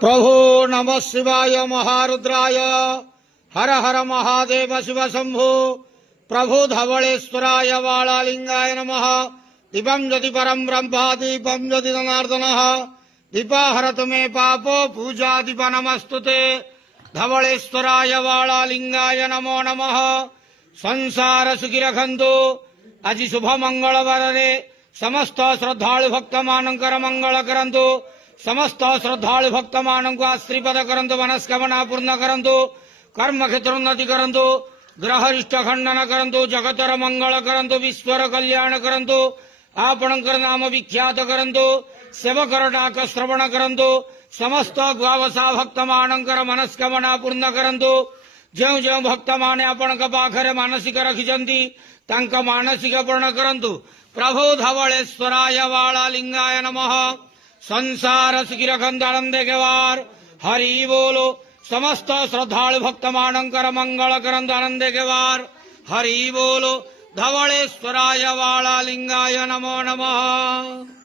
प्रभो नमः शिवाय महारुद्राय हर हर महादेव शिव शंभो प्रभो धवलेश्वराय वालालिंगाय नमः। दीपं ज्योति परं ब्रह्म दीपं ज्योति जनार्दनः दीपाहरतु मे पापो पूजा दीप नमस्तुते। धवलेश्वराय वालालिंगाय नमो नमः। संसार सुखी रखंतु। आज शुभ मंगलवार रे समस्त श्रद्धालु भक्त मानकर मंगल करंतु। समस्त श्रद्धालु भक्त मान को आश्रीपद करंतु। मनस्कामना पूर्ण करंतु। कर्म क्षेत्र उन्नति करंतु। ग्रहरिष्ट खंडन करंतु। जगतर मंगल करंतु। विश्वर कल्याण करंतु। आपणकर नाम विख्यात करंतु। सेवकर डाक श्रवण करंतु। समस्त द्वावसा भक्त मानकर मनस्कामना पूर्ण करंतु। जो जो भक्त माने आपण पाखरे मानसिक रखिछंती तांक मानसिक पूर्ण करंतु। प्रभु धवलेश्वराय वालालिंगाय नमः। संसार सुखी रखंतु आनंदे के वार हरि बोलो। समस्त श्रद्धालु भक्त मानकर मंगल करंतु आनंदे के वार हरि बोलो। धवलेश्वराय वालालिंगाय नमो नमः।